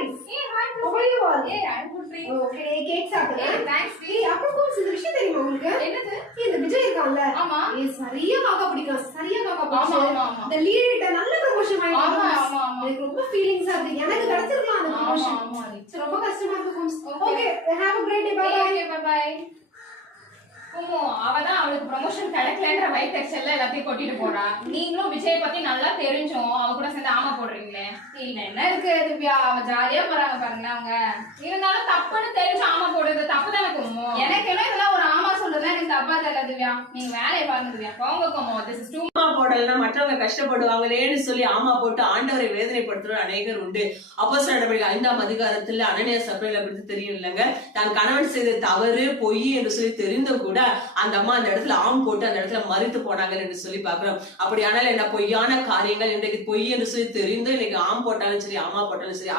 guys. Hey, hi. How are you all? Hey, I'm good. Okay, cake சாப்பிடுங்க. Hey, thanks. ஏய் அப்போ இந்த விஷயம் தெரியுமா உங்களுக்கு? என்னது? இந்த விஜய் இருக்கான்ல? ஆமா. ஏய் சரியா காக்கா பிடிக்கும். சரியா காக்கா பிடிச்சு. ஆமா. இந்த லீடர்ட்ட நல்ல ப்ரமோஷன் வாங்கிட்டாங்க. ஆமா. எனக்கு ரொம்ப ஃபீலிங்ஸா இருக்கு. எனக்கு கிடைச்சிருக்கலாம் அந்த ப்ரமோஷன். ஆமா. ரொம்ப கஷ்டமா இருக்கு. Okay. Have a great day. Bye bye. Okay, bye bye. அவதான் அவளுக்கு ப்ரமோஷன் கிடைக்கலன்ற வைட் டெக்ஸ்டைல்ல எல்லாத்தையும் கொட்டிட்டு போறா. நீங்களும் விஜய் பத்தி நல்லா தெரிஞ்சோம் அவ கூட சேர்ந்து ஆமா போடுறீங்களே. இல்ல என்ன இருக்கு திவ்யா, அவ ஜாலியா போறாங்க பாருங்க அவங்க. இருந்தாலும் தப்புன்னு தெரிஞ்சு ஆமா போடுறது தப்பு தானே கும்மோ. எனக்கு என்ன இதெல்லாம் ஒரு ஆமா சொல்றதா எனக்கு தப்பா தெரியல திவ்யா. நீங்க வேலையை பாருங்க திவ்யா. போங்க கும்மோ. This is two. ஆமா போடலன்னா மற்றவங்க கஷ்டப்படுவாங்களேன்னு சொல்லி ஆமா போட்டு ஆண்டவரை வேதனைப்படுத்துற அநேகர் உண்டு. அப்போஸ்தலர் நடவடிக்கை 5ஆம் அதிகாரத்துல அனனியா சப்பையில பத்தி தெரியும் இல்லைங்க. தான் கணவன் செய்த தவறு பொய் என்று சொல்லி தெரிந்தும் கூட அந்த அம்மா அந்த இடத்துல ஆம் போட்டு அந்த இடத்துல மறித்து போனாங்க என்று சொல்லி பாக்குறோம். அப்படியானால் என்ன பொய்யான காரியங்கள் இன்றைக்கு பொய் என்று சொல்லி தெரிந்து இன்னைக்கு ஆம் போட்டாலும் சரி ஆமா போட்டாலும் சரி